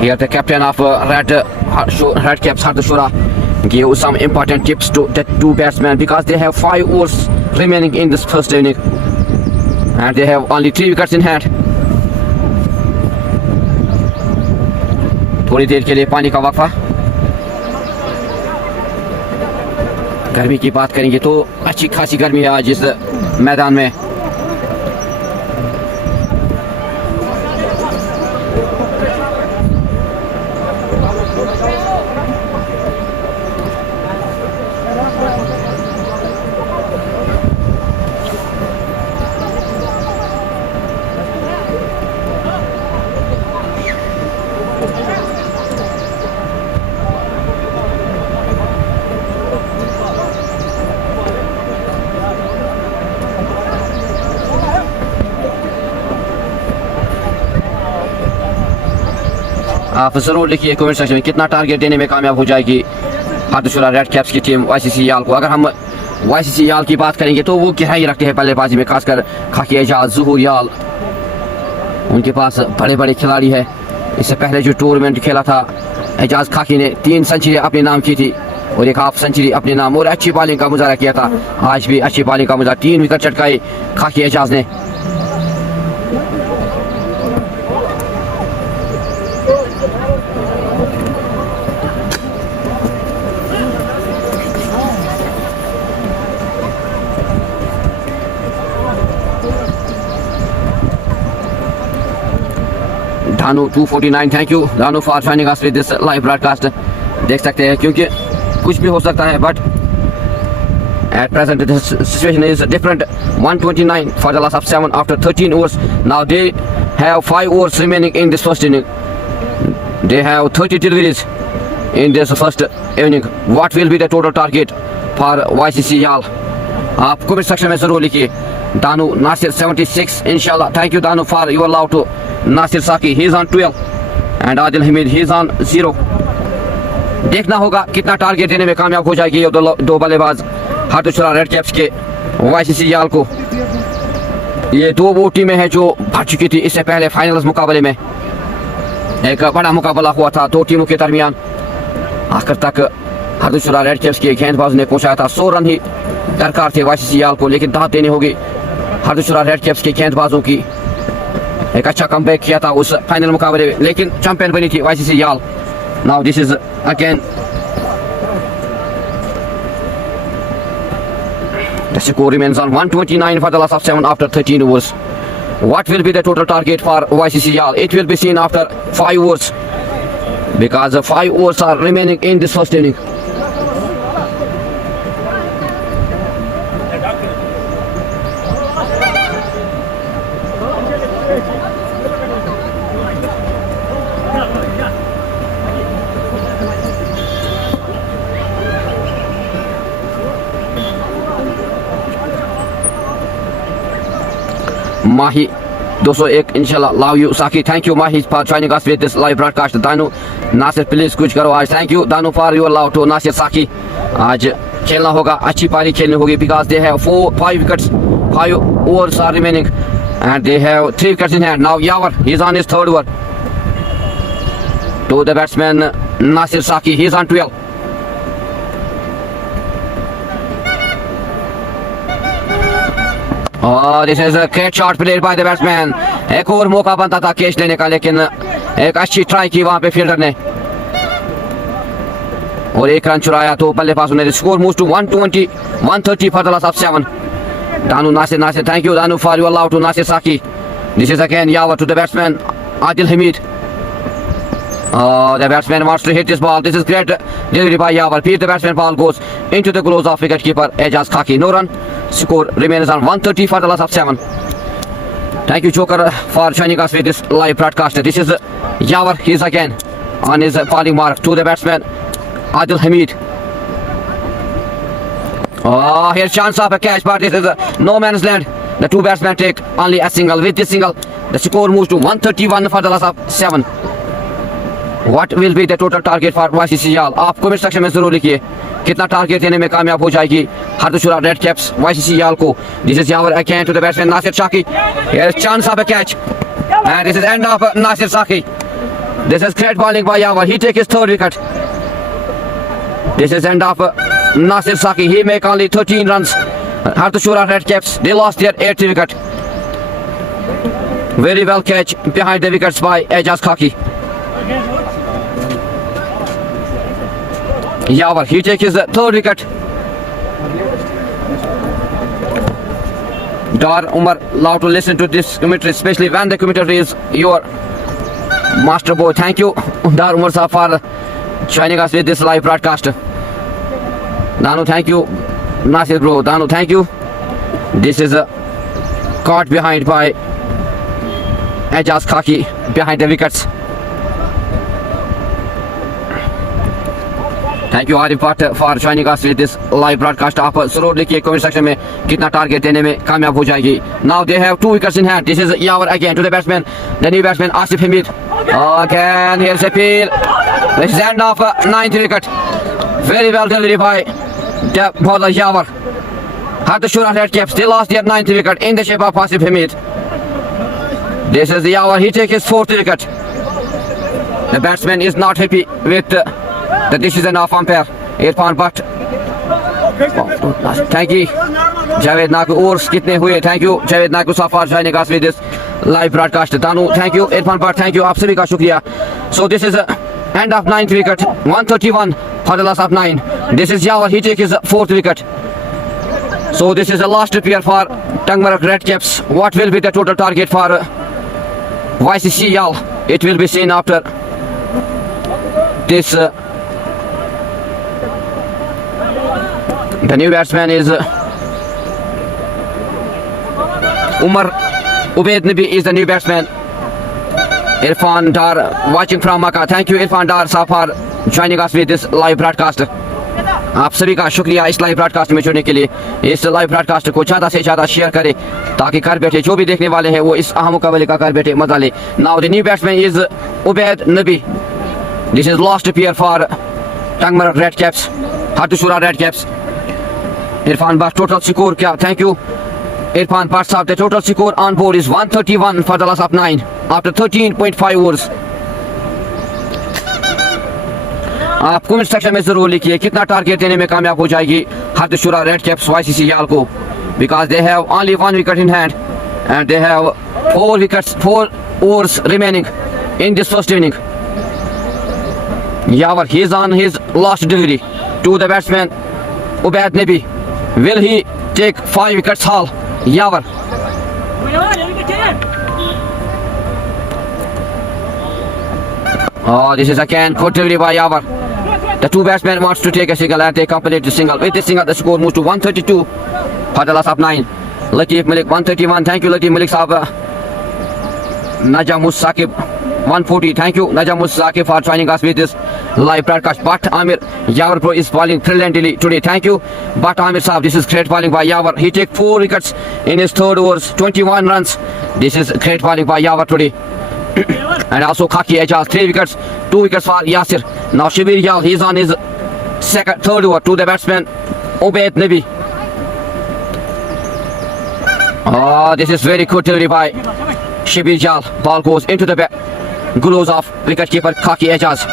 Here the captain of Red Caps Ardeshwara gave some important tips to the two batsmen because they have 5 overs remaining in this first inning and they have only 3 wickets in hand. थोड़ी देर के लिए पानी का वक्फा. गर्मी की बात करेंगे तो अच्छी खासी गर्मी है आज इस मैदान में. आप जरूर लिखिए कमेंट सेक्शन में कितना टारगेट देने में कामयाब हो जाएगी हार्दिशुरा रेड कैप्स की टीम YCC याल को. अगर हम YCC याल की बात करेंगे तो वो गहराई रखते हैं बल्लेबाजी में, खासकर खाकी एजाज, ज़ुहूर याल. उनके पास बड़े बड़े खिलाड़ी हैं. इससे पहले जो टूर्नामेंट खेला था एजाज खाकी ने 3 सेंचुरी अपने नाम की थी और 1 हाफ सेंचुरी अपने नाम और अच्छी बॉलिंग का मुजाहरा किया था. आज भी अच्छी बॉलिंग का मुजाहरा, 3 विकेट चटकाए खाकी एजाज ने. Danu 249, thank you Danu for joining us with this live broadcast. देख सकते हैं क्योंकि कुछ भी हो सकता है but at present the situation is different. 129 for the loss of 7 after 13 overs. Now they have 5 overs remaining in this first inning. They have 30 deliveries in this first inning. What will be the total target for YCC Yal? आप comment section में जरूर लिखिए. Danu Nasir 76, inshallah. Thank you Danu for your love to Nasir Saki. He is on 12 and Adil Hamid he is on 0. देखना होगा कितना target देने में कामयाब हो जाएगी ये दो बल्लेबाज हार्दिशुरा रेड कैप्स के YCC याल को. ये 2 वो टीमें हैं जो भर चुकी थी इससे पहले फाइनल्स मुकाबले में. एक बड़ा मुकाबला हुआ था 2 टीमों के दरमियान. आखिर तक हार्दिशुरा रेड कैप्स के गेंदबाज ने पहुंचाया था. 100 रन ही दरकार थे YCC याल को, लेकिन दांत देनी होगी हार्दिशुरा रेड कैप्स के गेंदबाजों की. एक अच्छा कमबैक किया था उस फाइनल मुकाबले में, लेकिन चैंपियन बनी थी YCC याल. Now this is again the score remains on 129 for the loss of 7 after 13 overs. What will be the total target for YCC Yal? It will be seen after 5 overs because the 5 overs are remaining in this first inning. Mahi 201 inshallah love you Saki. Thank you Mahi for joining us with this live broadcast. Danu Nasir please कुछ करो आज. Thank you Danu for your love to Nasir Saki. आज खेलना होगा, अच्छी पारी खेलनी होगी because they have 5 wickets, 5 overs are remaining and they have 3 wickets in hand. Now Yawar he is on his 3rd over. To the batsman Nasir Saki, he is on 12. Oh, this is a great shot played by the batsman. एक और मौका बनता था catch लेने का, लेकिन एक अच्छी ट्राई की वहां पे फील्डर ने. और एक रन चुराया तो बल्लेबाज ने score moves to 130 for the loss of 7. Danu Nasir, thank you Danu for your love to Nasir Saki. This is again Yawar to the batsman Adil Hamid. The batsman wants to hit this ball. This is great delivery by Yawar. The batsman ball goes into the gloves of wicketkeeper Ejaz Khaki. No run. Score remains on 130 for the loss of 7. Thank you Joker for joining us with this live broadcast. This is Yawar. He is again on his falling mark to the batsman Adil Hamid. Here's chance of a catch, but this is no man's land. The two batsmen take only a single. With this single, the score moves to 131 for the loss of 7. What will be the total target for YCC Yal? आप comment section में जरूर लिखिए कितना target देने में कामयाब हो जाएगी हरदशुरा रेड कैप्स YCC Yal को. This is Yawar again to the batsman Nasir Saki. Here's chance of a catch, and this is end of Nasir Saki. This is great bowling by Yawar. He takes his third wicket. This is end of Nasir Saki. He make only 13 runs. Hardashura Red Caps, they lost their 8th wicket. Very well catch behind the wickets by Ejaz Khaki. Yawar, he takes his third wicket. Dar Umar, love to listen to this commentary, especially when the commentary is your master boy. Thank you Dar Umar Saab for joining us with this live broadcast. Danu, thank you. Nasir bro, Danu, thank you. This is caught behind by Ejaz Khaki behind the wickets. Thank you Arif Bhatt for joining us with this live broadcast. आप जरूर लिखिए comment section में कितना target देने में कामयाब हो जाएगी. Now they have 2 wickets in hand. This is Yawar again to the batsman, the new batsman Asif Hamid. Again, here's a peel. This is end of 9th wicket. Very well delivered by the bowler Yawar. Hardashura Red Caps, they lost their 9th wicket in the shape of Asif Hamid. This is Yawar, he takes his 4th wicket. The batsman is not happy with the decision of umpire Irfan Bhatt. Thank you Javed Nagu. Overs कितने हुए? Thank you Javed Nagu for joining us with this live broadcast. Danu, thank you. Irfan Bhatt, thank you. आप सभी का शुक्रिया. So this is end of 9th wicket, 131 for the loss of 9. This is Yawar, he takes his 4th wicket. So this is the last appear for Tangmarak Red Caps. What will be the total target for YCC Yal? It will be seen after this. The new batsman is Umar Ubaid Nabi is the new batsman. Irfan Dar watching from Makkah. Thank you Irfan Dar Saab for joining us with this live broadcast. आप सभी का शुक्रिया इस live broadcast में जुड़ने के लिए. इस लाइव ब्रॉडकास्ट को ज़्यादा से ज़्यादा शेयर करें ताकि घर बैठे जो भी देखने वाले हैं वो इस अहम मुकाबले का घर बैठे मजा ले. Now the new batsman is Ubaid Nabi. This is last appear for Tangmarg red caps, Hardshura red caps. Irfan Bhat total score क्या? थैंक यू इरफान भट्ट साहब. The total score on board is 131 for the loss of 9 after 13.5 overs. आप कमेंट सेक्शन में जरूर लिखिए कितना target देने में कामयाब हो जाएगी हरदशुरा रेड कैप्स YCC Yal को, because they have only 1 wicket in hand and they have 4 overs remaining in this first inning. Yawar, he is on his last delivery to the batsman Ubaid Nabi. Will he take 5 wickets haul? Yawar. This is again good delivery by Yawar. The two batsmen wants to take a single and they complete the single. With this single, the score moves to 132 for the loss of 9. Latif Malik 131. Thank you Latif Malik Saab. Najam Saqib 140. Thank you Najam Saqib for joining us with this live broadcast. But Amir Yawar Pro is bowling brilliantly today. Thank you But Amir Saab. This is great bowling by Yawar. He takes 4 wickets in his 3rd overs, 21 runs. This is great bowling by Yawar today. And also Khaki Ejaz 3 wickets, 2 wickets for Yasir. Now Shibir Yal, he is on his 3rd over to the batsman Ubaid Nabi. This is very good delivery by Shibir Yal. Ball goes into the gloves of wicketkeeper Khaki Ejaz.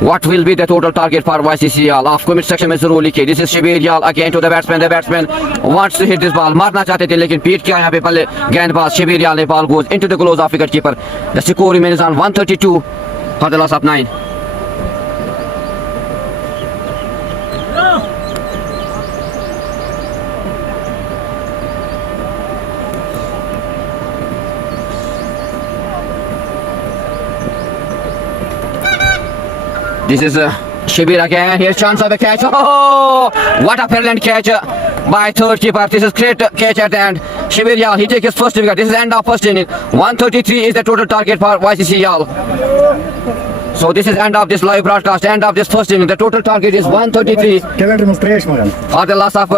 What will be the total target for YCCL? आप comment section में जरूर लिखिए. This is Shabir Yal again to the batsman. The batsman wants to hit this ball. मारना चाहते थे लेकिन पीट किया यहाँ पे पहले गेंदबाज Shabir Yal ने. Ball goes into the gloves of wicketkeeper. The score remains on 132 for the loss of 9. This is Shabir again. Here's chance of a catch. Oh, what a brilliant catch by third keeper. This is great catch at the end. Shabir Yal, he takes his first wicket. This is end of first inning. 133 is the total target for YCCL. So this is end of this live broadcast. End of this first inning. The total target is 133 Kevin demonstration. for the loss of